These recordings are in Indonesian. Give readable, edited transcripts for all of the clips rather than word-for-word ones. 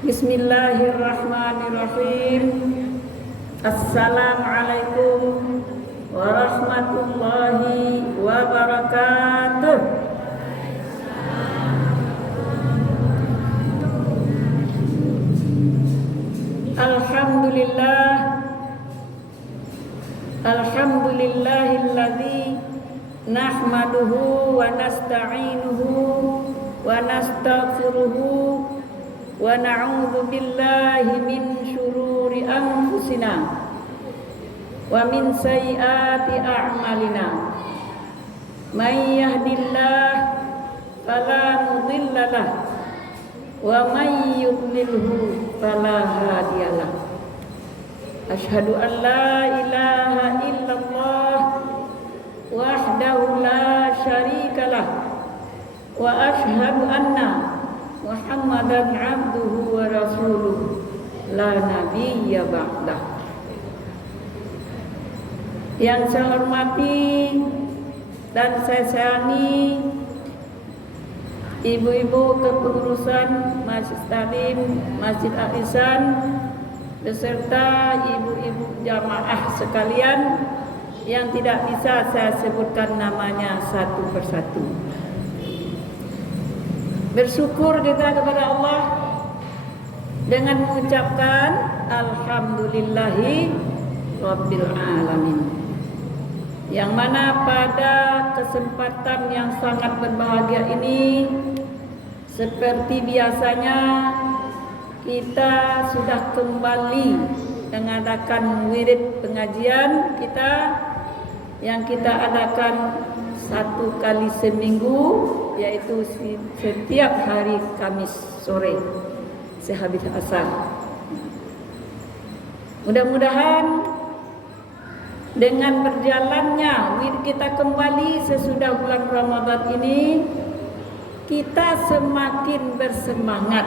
Bismillahirrahmanirrahim. Assalamualaikum warahmatullahi wabarakatuh. Alhamdulillah. Alhamdulillahilladzi nahmaduhu wa nasta'inuhu wa nastaghfiruhu wa na'udzu billahi min syururi anfusina wa min sayyiati a'malina. May yahdihillahu fala mudilla lahu wa may yudlilhu fala hadiyalah. Asyhadu an la ilaha illallah wahdahu la syarikalah wa asyhadu anna Muhammadan abduhu wa rasuluh la nabiyya ba'dah. Yang saya hormati dan saya sayangi ibu-ibu kepengurusan Masjid Taklim Masjid Al-Ihsan beserta ibu-ibu jamaah sekalian yang tidak bisa saya sebutkan namanya satu persatu. Bersyukur kita kepada Allah dengan mengucapkan alhamdulillahi rabbil alamin. Yang mana pada kesempatan yang sangat berbahagia ini, seperti biasanya kita sudah kembali mengadakan wirid pengajian kita yang kita adakan satu kali seminggu, yaitu setiap hari Kamis sore sehabis asar. Mudah-mudahan dengan berjalannya wirid kita kembali sesudah bulan Ramadan ini, kita semakin bersemangat.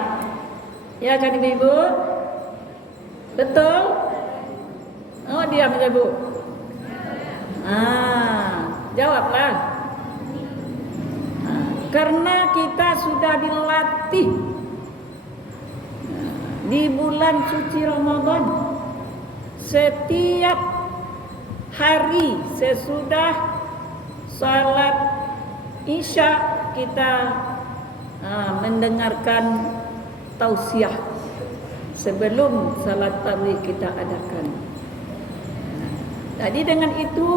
Ya kan ibu-ibu? Betul? Oh, diam aja bu. Jawablah. Karena kita sudah dilatih di bulan suci Ramadan, setiap hari sesudah salat Isya kita mendengarkan tausiah sebelum salat tarawih kita adakan. Jadi dengan itu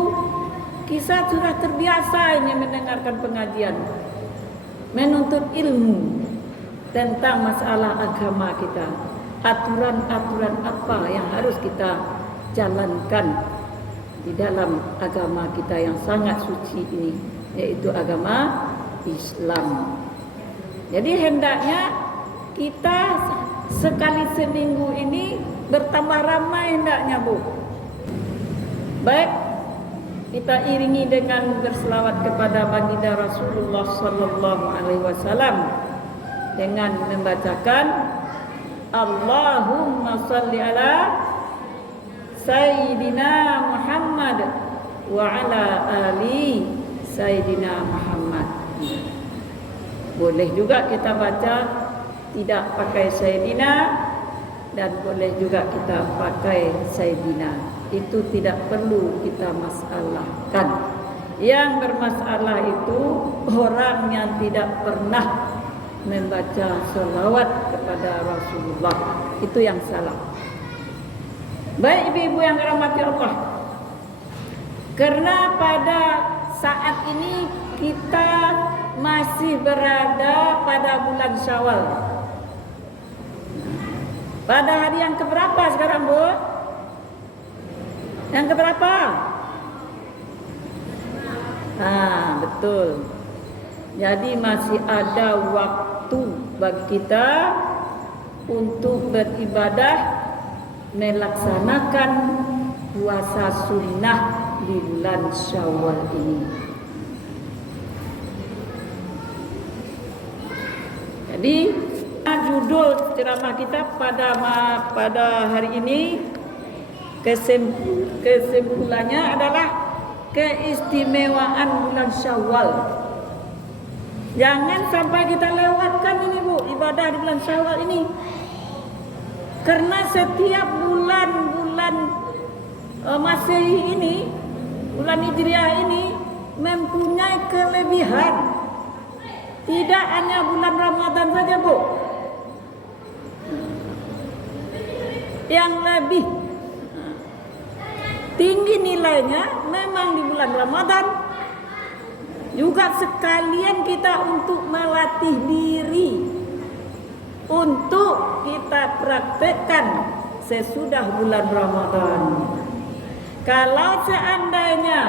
kita sudah terbiasa ini mendengarkan pengajian, menuntut ilmu tentang masalah agama kita, aturan-aturan apa yang harus kita jalankan di dalam agama kita yang sangat suci ini, yaitu agama Islam. Jadi hendaknya kita sekali seminggu ini bertambah ramai hendaknya bu. Baik, kita iringi dengan berselawat kepada baginda Rasulullah sallallahu alaihi wasallam dengan membacakan Allahumma shalli ala Sayyidina Muhammad wa ala ali Sayyidina Muhammad. Boleh juga kita baca tidak pakai Sayyidina, dan boleh juga kita pakai Sayyidina. Itu tidak perlu kita masalahkan. Yang bermasalah itu orang yang tidak pernah membaca salawat kepada Rasulullah. Itu yang salah. Baik ibu-ibu yang dirahmati Allah, karena pada saat ini kita masih berada pada bulan Syawal. Pada hari yang keberapa sekarang bu? Yang keberapa? Betul. Jadi masih ada waktu bagi kita untuk beribadah, melaksanakan puasa sunnah di bulan Syawal ini. Jadi judul ceramah kita pada hari ini kesimpulannya adalah keistimewaan bulan Syawal. Jangan sampai kita lewatkan ini Bu, ibadah di bulan Syawal ini. Karena setiap bulan-bulan Masehi ini, bulan Hijriah ini mempunyai kelebihan. Tidak hanya bulan Ramadan saja, Bu. Yang lebih tinggi nilainya memang di bulan Ramadan. Juga sekalian kita untuk melatih diri untuk kita praktekkan sesudah bulan Ramadan. Kalau seandainya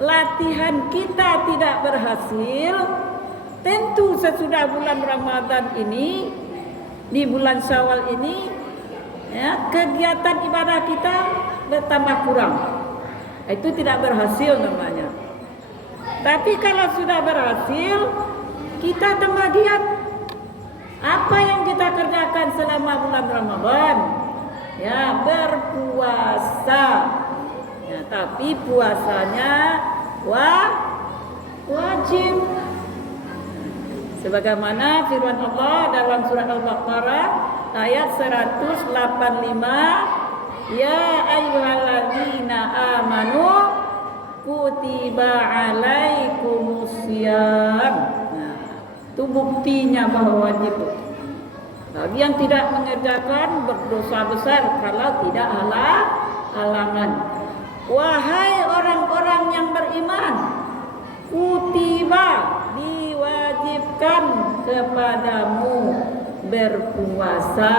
latihan kita tidak berhasil, tentu sesudah bulan Ramadan ini, di bulan Syawal ini, ya, kegiatan ibadah kita bertambah kurang. Itu tidak berhasil namanya. Tapi kalau sudah berhasil, kita tambah giat. Apa yang kita kerjakan selama bulan Ramadan? Ya, berpuasa. Ya, tapi puasanya wajib. Sebagaimana firman Allah dalam surat Al-Baqarah ayat 185, ya ayyuhalladzina amanu kutiba alaikumusiyam. Nah, itu buktinya bahwa wajib. Bagi yang tidak mengerjakan berdosa besar kalau tidak halangan. Wahai orang-orang yang beriman, kutiba, diwajibkan kepadamu berpuasa.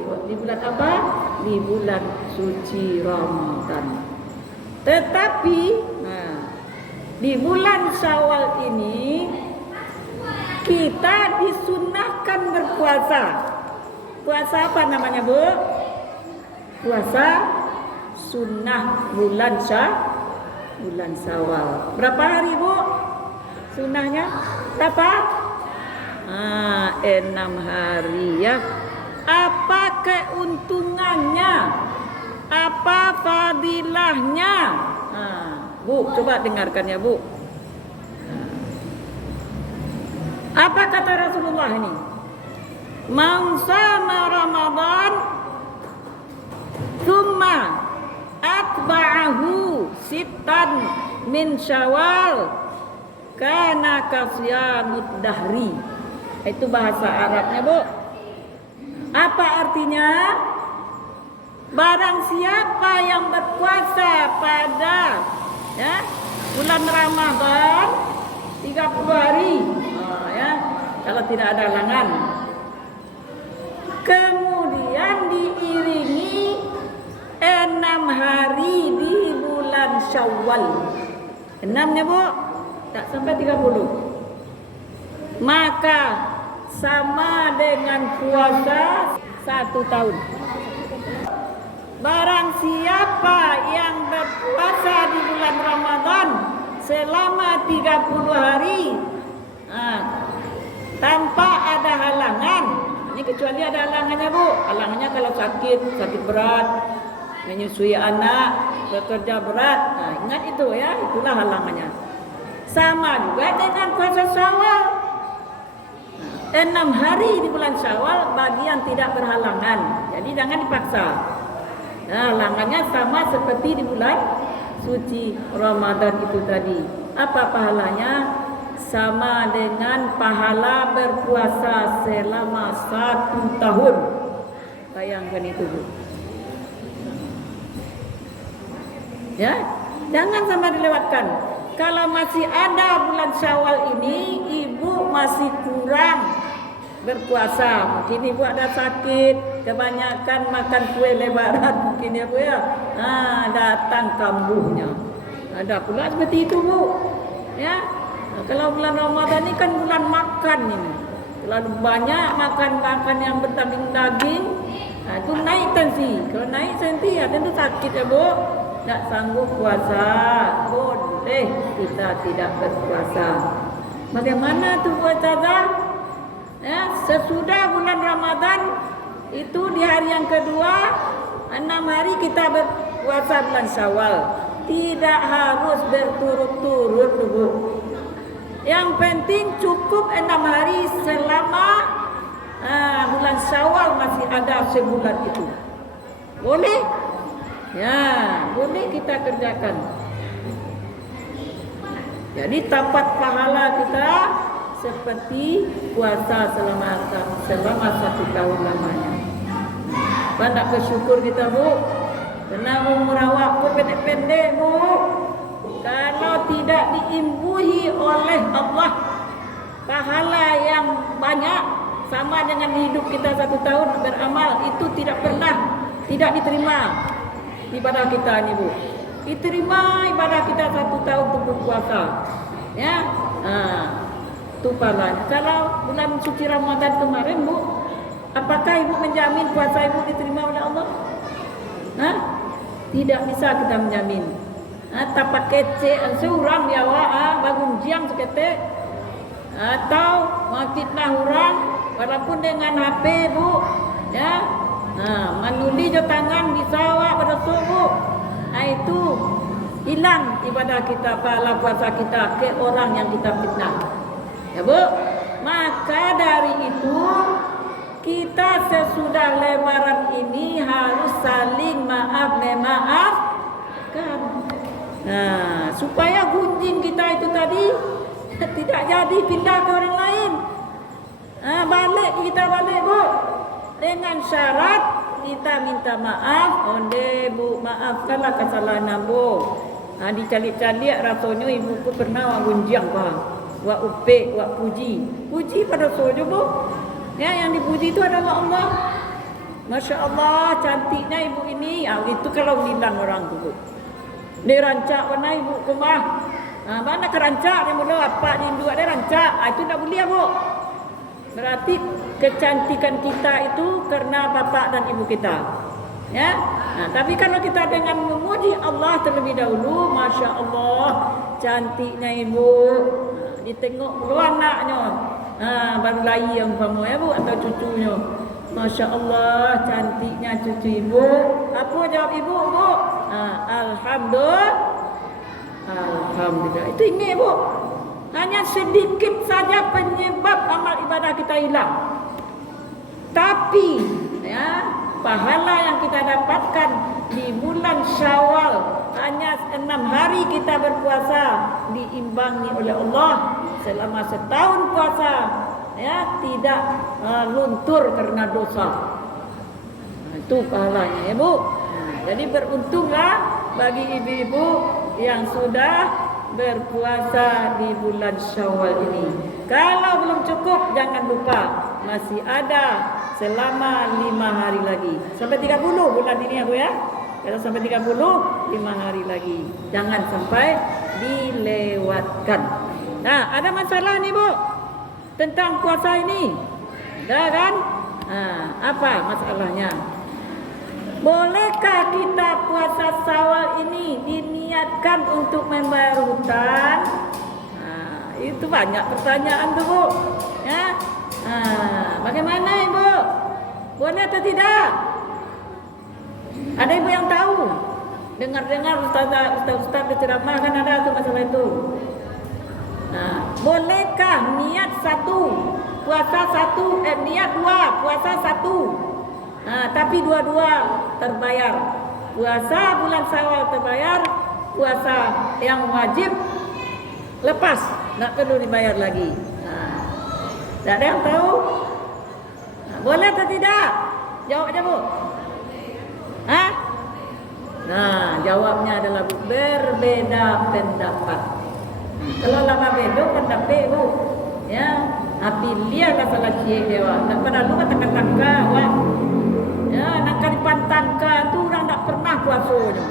Di bulan apa? Di bulan suci Ramadan. Tetapi di bulan Syawal ini kita disunahkan berpuasa. Puasa apa namanya, Bu? Puasa sunnah bulan Syawal. Berapa hari, Bu? Sunnahnya berapa? 6 hari ya. Apa keuntungannya? Apa fadilahnya? Bu, coba dengarkan ya, Bu. Apa kata Rasulullah ini? Man shama Ramadan tsumma atba'ahu sittan min Syawal kana kasyamud dahri. Itu bahasa Arabnya, Bu. Apa artinya? Barang siapa yang berpuasa pada bulan Ramadan 30 hari, ya, kalau tidak ada halangan, kemudian diiringi 6 hari di bulan Syawal. 6 ya, Bu, tak sampai 30, maka sama dengan puasa 1 tahun. Barang siapa yang berpuasa di bulan Ramadan selama 30 hari tanpa ada halangan, ini kecuali ada halangannya, Bu. Halangannya kalau sakit berat, menyusui anak, bekerja berat. Ingat itu ya, itulah halangannya. Sama juga dengan puasa Syawal. 6 hari di bulan Syawal bagi yang tidak berhalangan. Jadi jangan dipaksa. Halangannya sama seperti di bulan suci Ramadan itu tadi. Apa pahalanya? Sama dengan pahala berpuasa selama 1 tahun. Bayangkan itu, Bu. Ya, jangan sampai dilewatkan. Kalau masih ada bulan Syawal ini, ibu masih kurang berpuasa. Mungkin ibu ada sakit, kebanyakan makan kue lebaran mungkin ya, Bu ya. Datang kambuhnya. Ada pula seperti itu, Bu. Ya. Kalau bulan Ramadan ini kan bulan makan ini. Terlalu banyak makan yang berdaging-daging, itu naik tensi. Kalau naik tensi ya tentu sakit ya, Bu. Tidak sanggup puasa, boleh kita tidak berpuasa. Bagaimana tuh puasa? Ya, sesudah bulan Ramadan itu di hari yang kedua 6 hari kita berpuasa bulan Syawal. Tidak harus berturut-turut, Bu. Yang penting cukup 6 hari selama bulan Syawal masih ada sebulan itu. Boleh? Ya, boleh kita kerjakan. Jadi dapat pahala kita seperti puasa selama 1 tahun lamanya. Banyak bersyukur kita, Bu. Karena umur awak pun pendek-pendek, Bu. Kalau tidak diimbuhi oleh Allah pahala yang banyak sama dengan hidup kita 1 tahun beramal, itu tidak diterima ibadah kita ni, Bu. Diterima ibadah kita 1 tahun untuk berpuasa. Ya. Itu pahalanya. Kalau bulan suci Ramadan kemarin, Bu, apakah Ibu menjamin puasa Ibu diterima oleh Allah? Tidak bisa kita menjamin. Tak pakai seorang ya bangun jam seketik atau fitnah orang walaupun dengan HP, Bu, ya. Manuli jo tangan bisa awak pada subuh. Itu hilang ibadah kita, pahala puasa kita ke orang yang kita fitnah. Ya, Bu. Maka dari itu kita sesudah lebaran ini harus saling memaafkan. Supaya gunjing kita itu tadi tidak jadi pindah ke orang lain. Kita balik, Bu. Dengan syarat kita minta maaf. Onde, Bu, maafkanlah kesalahan Ambo. Dicalik-calik rasanya ibuku pernah gunjang, Pak. Wak upek, wak puji. Puji pada sojo, Bu. Ya, yang dipuji itu adalah Allah. Masya Allah, cantiknya ibu ini. Itu kalau bilang orang tu, Bu. Dia rancak mana ibu ke mah. Mana kerancak dia mula apa dia dua dia rancak. Itu tak boleh, Bu. Berarti kecantikan kita itu karena bapak dan ibu kita. Ya. Tapi kalau kita dengan memuji Allah terlebih dahulu, Masya Allah, cantiknya ibu. Ditengok dulu anaknya. Baru lahir yang umpama, ya, Bu, atau cucunya. Masya Allah, cantiknya cucu ibu. Apa jawab ibu, Bu? Alhamdulillah. Itu ingat, Bu. Hanya sedikit saja penyebab amal ibadah kita hilang. Tapi ya, pahala yang kita dapatkan di bulan Syawal, hanya 6 hari kita berpuasa, diimbangi oleh Allah selama setahun puasa, ya, tidak luntur karena dosa. Itu pahalanya, ya, Bu. Jadi beruntunglah bagi ibu-ibu yang sudah berpuasa di bulan Syawal ini. Kalau belum cukup, jangan lupa masih ada selama 5 hari lagi. Sampai 30 bulan ini, Bu, ya. Kalau sampai 30, 5 hari lagi. Jangan sampai dilewatkan. Ada masalah nih, Bu, tentang puasa ini. Ada kan? Apa masalahnya? Bolehkah kita puasa Syawal ini diniatkan untuk membayar hutang? Itu banyak pertanyaan tuh, Bu. Ya. Bagaimana, Ibu? Boleh atau tidak? Ada ibu yang tahu? Dengar-dengar ustaz berceramah kan ada tuh masalah itu. Bolehkah niat 1 puasa 1, niat 2 puasa 1? Tapi dua-dua terbayar. Puasa bulan Syawal terbayar, puasa yang wajib lepas, tak perlu dibayar lagi. Tak ada yang tahu? Boleh atau tidak? Jawab aja, Bu. Jawabnya adalah, Bu, berbeda pendapat. Kalau lama beda pendapat, Bu, ya, pilihlah salah cik dewa. Tak pernah lu kata-kata awak. Ya, nak kali pantangkan tu orang tak pernah puasanya.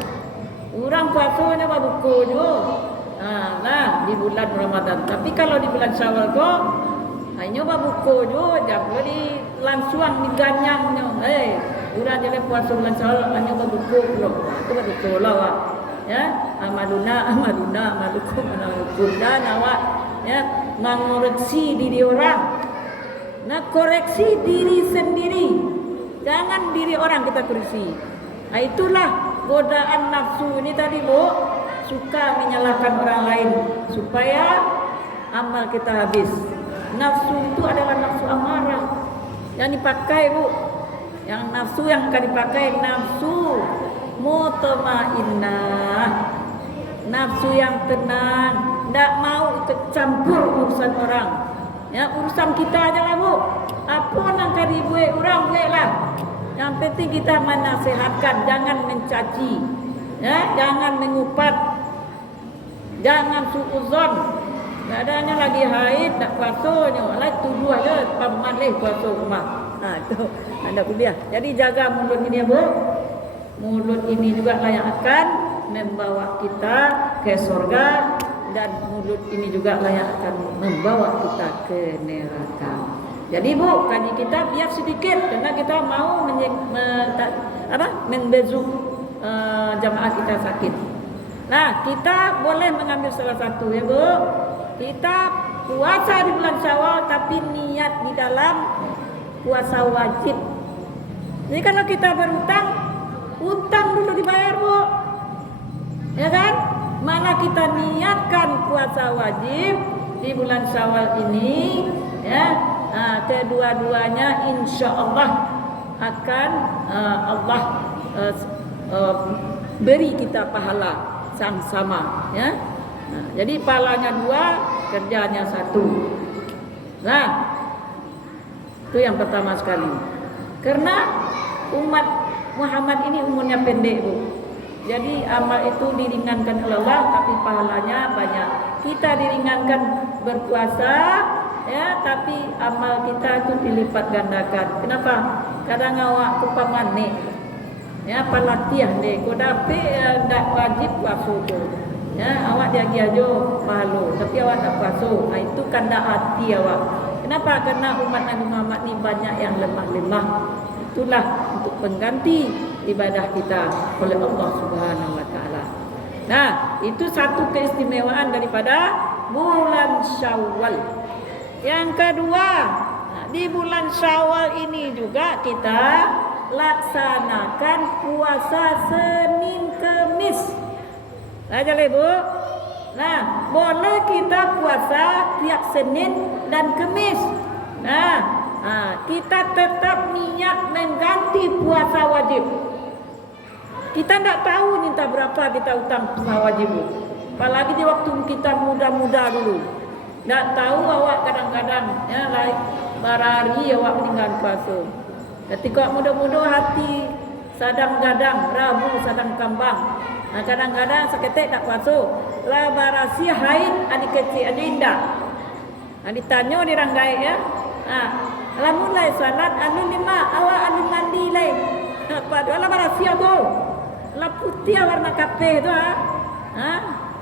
Orang puasanya baru bukunya. Di bulan Ramadan. Tapi kalau di bulan Syawal kok hanya baru bukunya, jangan di langsung diganyangnya. Orang jadi puasa bulan Syawal hanya baru buku loh. Itu baru tolak, Pak. Ya, amaluna amalukum dan awak, ya, mengoreksi diri orang. Koreksi diri sendiri. Jangan diri orang kita koreksi. Itulah godaan nafsu ini tadi, Bu. Suka menyalahkan orang lain supaya amal kita habis. Nafsu itu adalah nafsu amarah. yang dipakai Bu, yang nafsu yang akan dipakai nafsu mutmainnah, nafsu yang tenang, tidak mau ikut campur urusan orang. Ya, urusan kita aja lah Bu. Apa yang akan dibuat orang boleh lah. Yang penting kita menasihatkan, jangan mencaci, ya, jangan mengupat, jangan suuzon. Adanya lagi haid tak puasanya, lah tuduh aja pamalih puasa rumah. Nah itu anda kuliah. Jadi jaga mulut ini ya Bu. Mulut ini juga lah yang akan membawa kita ke surga, dan mulut ini juga lah yang akan membawa kita ke neraka. Jadi Bu, kaji kita biar sedikit karena kita mau membezuk jamaah kita sakit. Nah, kita boleh mengambil salah satu ya Bu. Kita puasa di bulan Syawal tapi niat di dalam puasa wajib. Jadi kalau kita berutang, utang dulu dibayar Bu. Ya kan? Malah kita niatkan puasa wajib di bulan Syawal ini, ya. Nah, kedua-duanya insya Allah akan Allah beri kita pahala sama-sama, ya. Nah, jadi pahalanya 2, kerjanya 1. Nah, itu yang pertama sekali. Karena umat Muhammad ini umurnya pendek Bu. Jadi amal itu diringankan oleh Allah, tapi pahalanya banyak. Kita diringankan berpuasa, ya, tapi amal kita itu dilipat gandakan. Kenapa? Kadang awak kupamane, ya, pelatihan deh. Kau dapat tak wajib puasa tu. Ya, awak diagi aja pahala, tapi awak tak puasa. Nah, itu kanda hati awak. Kenapa? Karena umat Nabi Muhammad ni banyak yang lemah-lemah. Itulah untuk pengganti ibadah kita oleh Allah Subhanahu wa taala. Nah, itu satu keistimewaan daripada bulan Syawal. Yang kedua, di bulan Syawal ini juga kita laksanakan puasa Senin Kemis. Aja lah Bu. Nah, boleh kita puasa tiap Senin dan Kemis. Nah, kita tetap niat mengganti puasa wajib. Kita tidak tahu minta berapa kita utang puasa wajib. Apalagi di waktu kita muda-muda dulu. Tidak tahu awak kadang-kadang, ya, like barari awak meninggal puasa. Ketika muda-muda hati sadang-gadang, rabu sadang kambang. Nah, kadang-kadang seketik tak puasa. Lah barasi haid adik kecil adik indah. Nah, ditanya di ranggai ya. Lah mulai salat anu 5 awak anu mandi lai. Apa tu lah barasi tu. Lah putih warna kafe tu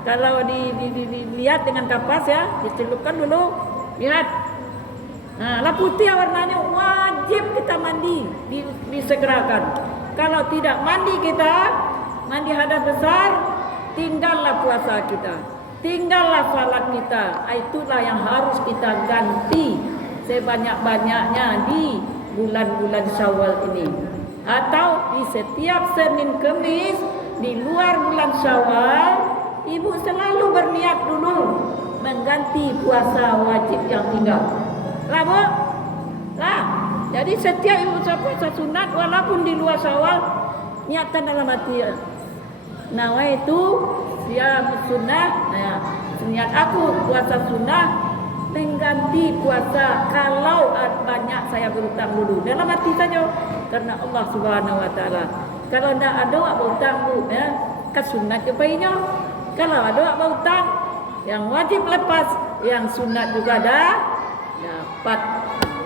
kalau dilihat dengan kapas ya, dicelupkan dulu. Lihat. Lah putih warnanya wajib kita mandi, disegerakan. Kalau tidak mandi kita, mandi hadas besar, tinggallah puasa kita, tinggallah salat kita. Itulah yang harus kita ganti sebanyak-banyaknya di bulan-bulan Syawal ini. Atau di setiap Senin Kemis di luar bulan Syawal, ibu selalu berniat dulu mengganti puasa wajib yang tinggal. Lah Bu? Lah, jadi setiap ibu puasa sunat walaupun di luar Syawal, niatkan dalam hati ya. Nawaitu siyam sunnah. Nah, niat aku puasa sunnah mengganti puasa kalau banyak saya berutang dulu. Dalam hati saja karena Allah Subhanahu wa taala. Kalau tidak ada awak berutang Bu, ya, kesunat kepainnya. Kalau ada awak berutang, yang wajib lepas, yang sunat juga dah dapat.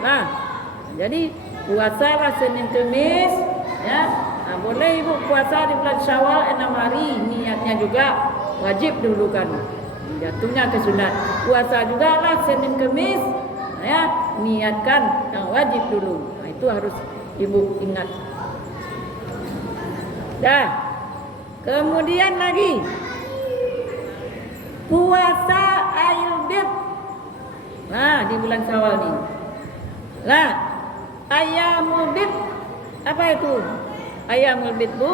Nah, jadi puasalah Senin Kemis, ya. Nah, boleh ibu puasa di bulan Syawal 6 hari, niatnya juga wajib dulu kan. Jatuhnya ke sunat. Puasa juga lah Senin Kemis, ya, niatkan yang wajib dulu. Nah, itu harus ibu ingat. Dah. Kemudian lagi puasa Ayyubid. Nah, di bulan Syawal ni. Nah, Ayyamul Bid apa itu? Ayyamul Bid Bu,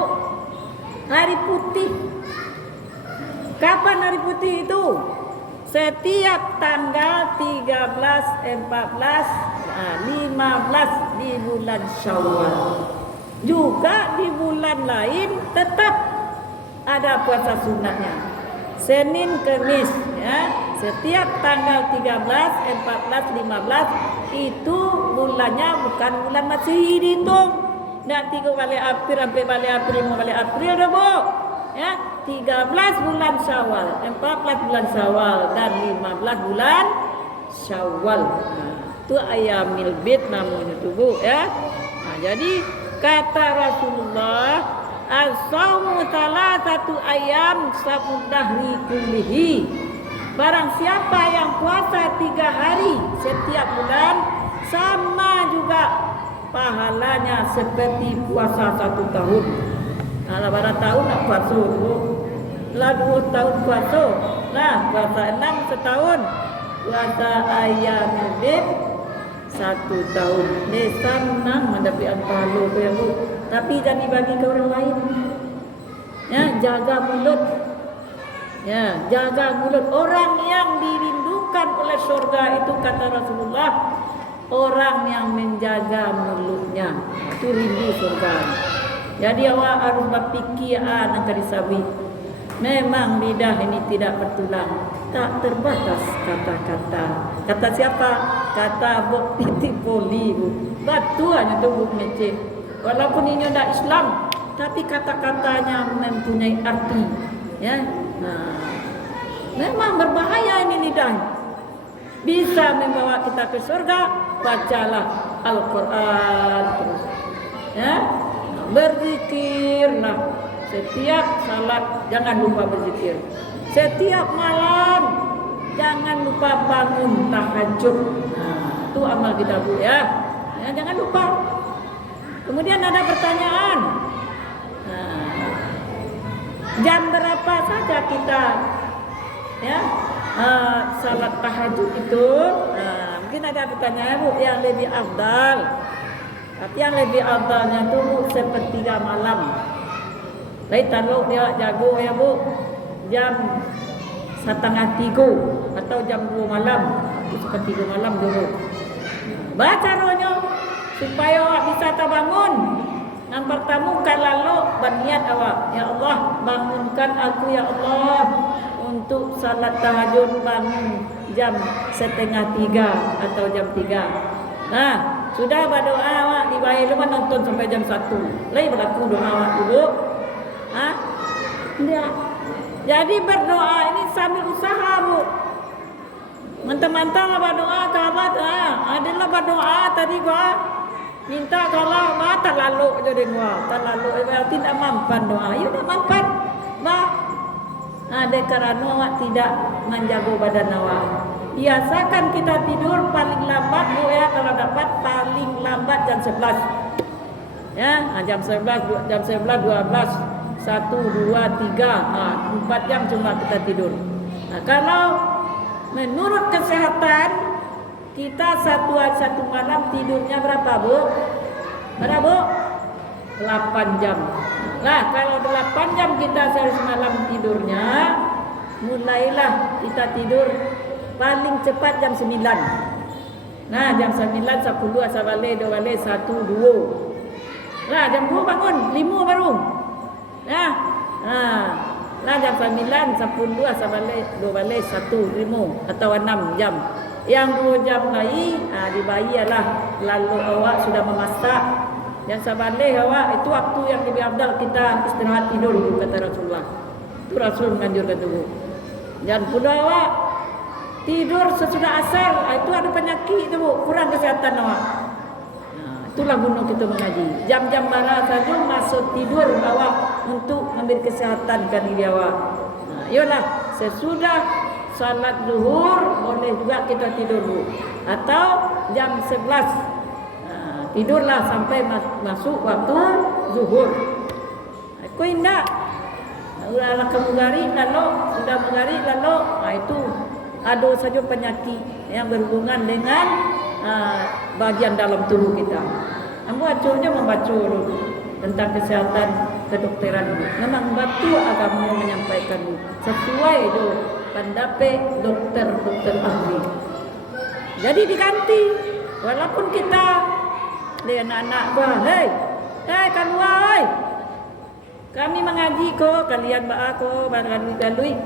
hari putih. Kapan hari putih itu? Setiap tanggal 13, 14, 15 di bulan Syawal. Juga di bulan lain tetap ada puasa sunatnya. Senin, Kamis, ya. Setiap tanggal 13, 14, 15 itu bulannya bukan bulan Masehi dihitung. Nak 3 balik April sampai balik April, 5 balik April dah, Bu. Ya, 13 bulan Syawal, 14 bulan Syawal dan 15 bulan Syawal. Itu ayamil bid namanya tu, Bu, ya. Jadi kata Rasulullah, as-saumu salasatu ayam sabud dahri kullihi. Barang siapa yang puasa 3 hari setiap bulan, sama juga pahalanya seperti puasa 1 tahun. Kalau berapa tahun nak puasa dulu, lah 2 tahun puasa, nah puasa 6 setahun, puasa ayam bid 1 tahun. Dia senang mendapat pahala tu ya, Bu. Tapi jangan bagi ke orang lain. Ya, jaga mulut. Ya, jaga mulut. Orang yang dirindukan oleh surga itu kata Rasulullah, orang yang menjaga mulutnya itu rindu surga. Jadi awak harus berfikir nak disabi. Memang lidah ini tidak bertulang, tak terbatas kata-kata. Kata siapa? Kata Bok Titi Poli, Bu. Batu hanya tu Bu ngecek. Walaupun ini tidak Islam, tapi kata-katanya mempunyai arti. Ya, memang berbahaya ini lidah. Bisa membawa kita ke surga. Bacalah Al-Quran terus. Ya, berzikirlah. Setiap salat jangan lupa berzikir. Setiap malam jangan lupa bangun tahajud. Itu amal kita, Bu, ya. Ya, jangan lupa. Kemudian ada pertanyaan. Jam berapa saja kita ya salat tahajud itu? Mungkin ada pertanyaan, Bu, yang lebih afdal. Tapi yang lebih afdalnya itu, Bu, sepertiga malam. Baik, kalau dia jago ya, Bu, jam 2:30 atau jam 2 malam, itu sepertiga malam dulu. Baca rohnya supaya awak bisa terbangun. Yang pertama kalau berniat awak, ya Allah, bangunkan aku ya Allah untuk salat tahajud, bangun jam 2:30 atau jam 3. Nah, sudah berdoa awak dibayar lepas nonton sampai jam 1. Lai berlaku doa awak dulu. Tidak. Jadi berdoa ini sambil usaha, Bu. Mentang-mentang berdoa sahabat, adalah berdoa tadi gua minta kalau tak lalu jadi gua, tak lalu berarti tidak mampan doa. Ya tidak mampan. Bah. Ada kerana awak tidak menjaga badan awak. Biasakan kita tidur paling lambat, Bu, ya, kalau dapat paling lambat jam 11. Ya, jam 11, jam 11, 12, 1, 2, 3, 4 jam cuma kita tidur. Kalau menurut kesehatan kita satu malam tidurnya berapa, Bu? Berapa, Bu? 8 jam. Nah, kalau 8 jam kita sehari semalam tidurnya, mulailah kita tidur paling cepat jam 9. Nah, jam 9, 10, asal balik, 2 balik, 1, 2. Nah, jam 2 bangun, 5 baru. Nah, jam 9, 10, asal balik, 2 balik, 1, 5 atau 6 jam. Yang 2 jam lagi, dibayarlah lalu awak sudah memasak. Yang sabalik awak itu waktu yang lebih afdal kita istirahat tidur, kata Rasulullah. Itu Rasul menganjurkan dulu. Jangan pula awak tidur sesudah asar, itu ada penyakit itu, Bu, kurang kesehatan awak. Itulah guna kita mengaji. Jam-jam mana saja masuk tidur awak untuk memberi kesehatan kan diri awak. Yolah, sesudah salat zuhur boleh juga kita tidur, Bu. Atau jam 11 tidurlah sampai masuk waktu zuhur. Kau indah. Ulah kamu garik lalu, sudah mengarik lalu, itu ada saja penyakit yang berhubungan dengan bagian dalam tubuh kita. Bacanya membaca dulu tentang kesehatan kedokteran. Memang batu agama menyampaikan sesuai itu pendapat dokter ahli. Jadi diganti, walaupun kita Dia anak-anak gua, hei keluar, hei. Kami mengaji ko, kalian ba'a ko, galui-galui.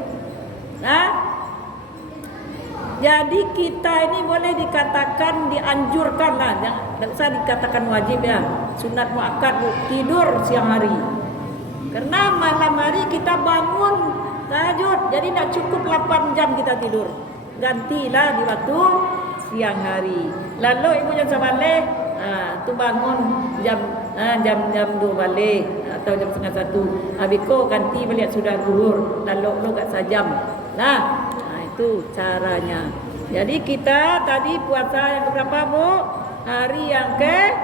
Jadi kita ini boleh dikatakan dianjurkan lah, tidak usah dikatakan wajib ya. Sunat muakkad tidur siang hari. Karena malam hari kita bangun tahajud, jadi tidak cukup 8 jam kita tidur. Gantilah di waktu siang hari. Lalu ibu jangan balik, tu bangun jam 2 balik atau jam setengah 1. Habis ko ganti balik sudah zuhur, lalu lo kat sajam. Itu caranya. Jadi kita tadi puasa yang berapa Bu? Hari yang ke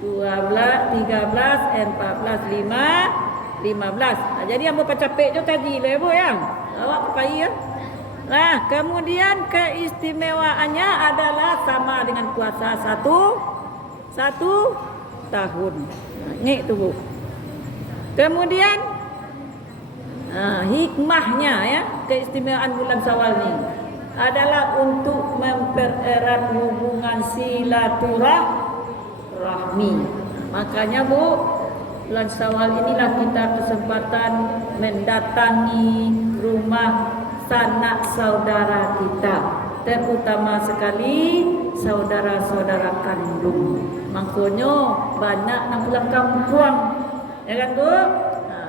12, 13, 14, 15. Jadi yang berpacapek tu tadi lah Bu yang. Awak kepai ya. Kemudian keistimewaannya adalah sama dengan puasa satu tahun. Ni tu Bu. Kemudian hikmahnya ya, keistimewaan bulan Syawal ni adalah untuk mempererat hubungan silaturahmi. Makanya Bu, bulan Syawal inilah kita kesempatan mendatangi rumah sanak saudara kita, terutama sekali saudara-saudara kandung. Makanya banyak nak pulang kampung, ya kan Bu?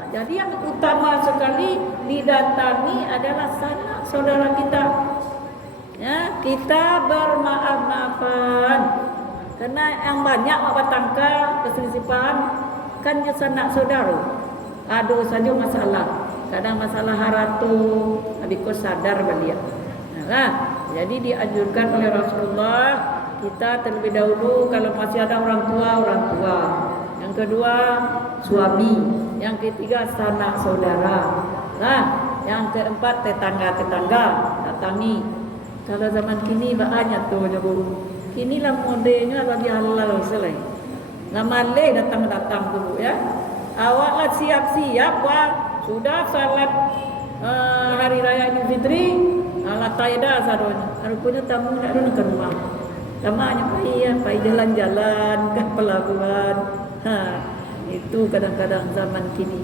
Jadi yang utama sekali didatangi adalah sanak saudara kita. Ya, kita bermaaf-maafan. Karena yang banyak mak tangka keselisipan kan dia sanak saudara. Ada saja masalah. Kadang masalah haratu, habis kau sadar balik. Jadi dianjurkan oleh Rasulullah kita terlebih dahulu kalau masih ada orang tua. Yang kedua suami, yang ketiga sanak saudara. Yang keempat tetangga datangi. Kalau zaman kini banyak tu je Bu. Inilah modelnya bagi halal selai. Malay datang dulu ya. Awaklah siap-siap sudah salat hari raya Idul Fitri, ala taida sadonya. Rupanya tamu nak ke rumah. Tamanya pai jalan-jalan ke pelabuhan. Itu kadang-kadang zaman kini.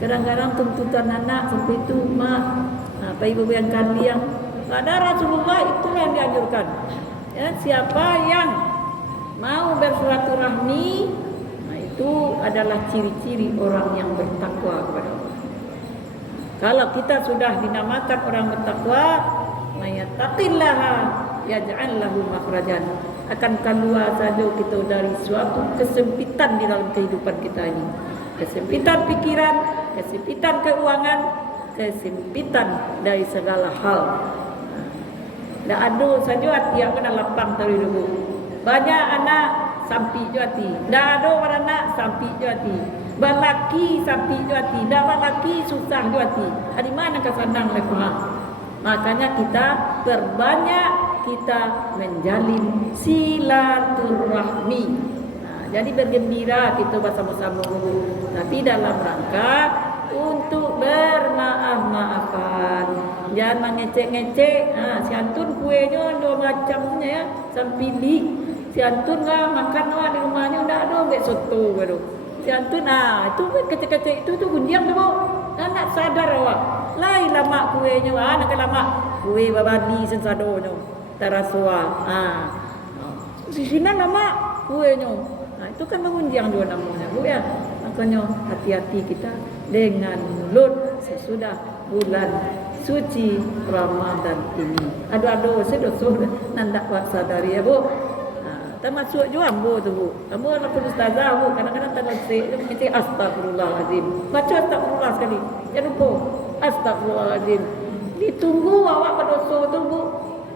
Kadang-kadang tuntutan anak seperti itu, mak, pai bebayangkan liang. Pada Rasulullah itulah yang dianjurkan. Ya, siapa yang mau bersilaturahmi, itu adalah ciri-ciri orang yang bertakwa kepada Allah. Kalau kita sudah dinamakan orang bertakwa, mayattaqillaha yaj'al lahu makhrajan. Akan keluar saja kita dari suatu kesempitan di dalam kehidupan kita ini. Kesempitan pikiran, kesempitan keuangan, kesempitan dari segala hal. Dah ada saja hati yang kena lapang dari dulu. Banyak anak sampai je hati. Dah ada orang anak sampai je hati. Balaki sampai je hati. Dah balaki susah je hati. Di mana kesenang lepas? Makanya kita perbanyak kita menjalin silaturahmi. Jadi bergembira kita bersama-sama, tapi dalam rangka untuk bermaaf-maafan. Jangan mengecek-ngecek. Si Antun kuenya dua macamnya ya, sampili. Si Antun makan di rumahnya udah ada bek soto baru. Si Antun itu kecek-kecek itu gundiang tu Bu. Nak sadar awak. Lain lama kuenya nak lama kue babadi sensadonya. Tarasua. Sisinan lama kuenya. Itu kan mengunjang dua namanya Bu ya. Makanya hati-hati kita dengan mulut sesudah bulan suci Ramadan ini. Aduh sedoso nandak buat sadari ya Bu. Termasuk juga ambo tu Bu. Ambo walaupun ustazah Bu, kadang-kadang tak nasi mesti astagfirullahalazim. Baca astagfirullah sekali. Jangan lupa astagfirullahalazim. Ditunggu awak berdosa tu Bu.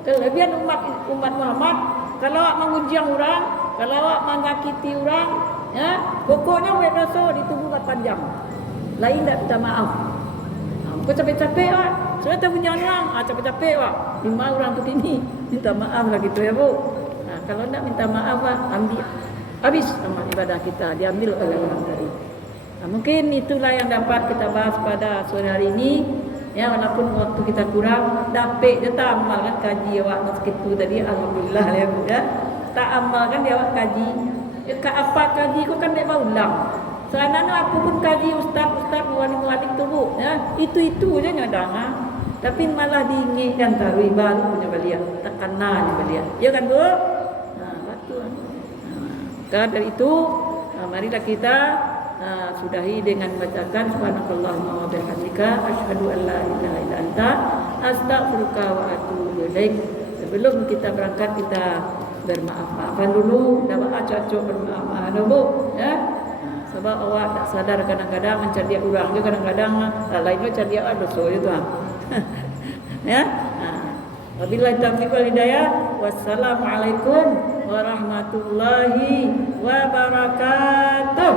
Kelebihan umat Muhammad, kalau awak mengunjang orang, kalau awak menyakiti orang, ya, pokoknya berdosa ditunggu 8 jam. Lain tak minta maaf. Kau capek-capek awak. Sudah tak punya orang, capek-capek awak. 5 orang tu ini minta maaf lah gitu ya Bu. Kalau tak minta maaf ambil habis amal ibadah kita, diambil oleh orang tadi. Mungkin itulah yang dapat kita bahas pada sore hari ini. Ya, walaupun waktu kita kurang, dapat je tak amalkan kaji awak sekitu tadi, alhamdulillah ya Bu ya. Tak amalkan dia awak kaji, Ya ka apa kaji ko kan dek ulang. Sana aku pun kaji ustaz wali tu bu. Ya, itu je nyadang. Tapi malah diingatkan tarui baru punya beliau. Tak kenal beliau. Ya kan bu? Betul. Karena dari itu marilah kita sudahi dengan bacakan subhanakallahumma wa bihamdika asyhadu an la ilaha illa anta astaghfiruka wa atubu ilaik. Sebelum kita berangkat kita bermaaf-maafan dulu, dapat cocok bermaaf-maafan dulu ya. Sebab awak tak sadar kadang-kadang mencari orang je kadang-kadang lainnya cari dosa itu ya. Wabillahi taufiq wal hidayah. Wassalamualaikum warahmatullahi wabarakatuh.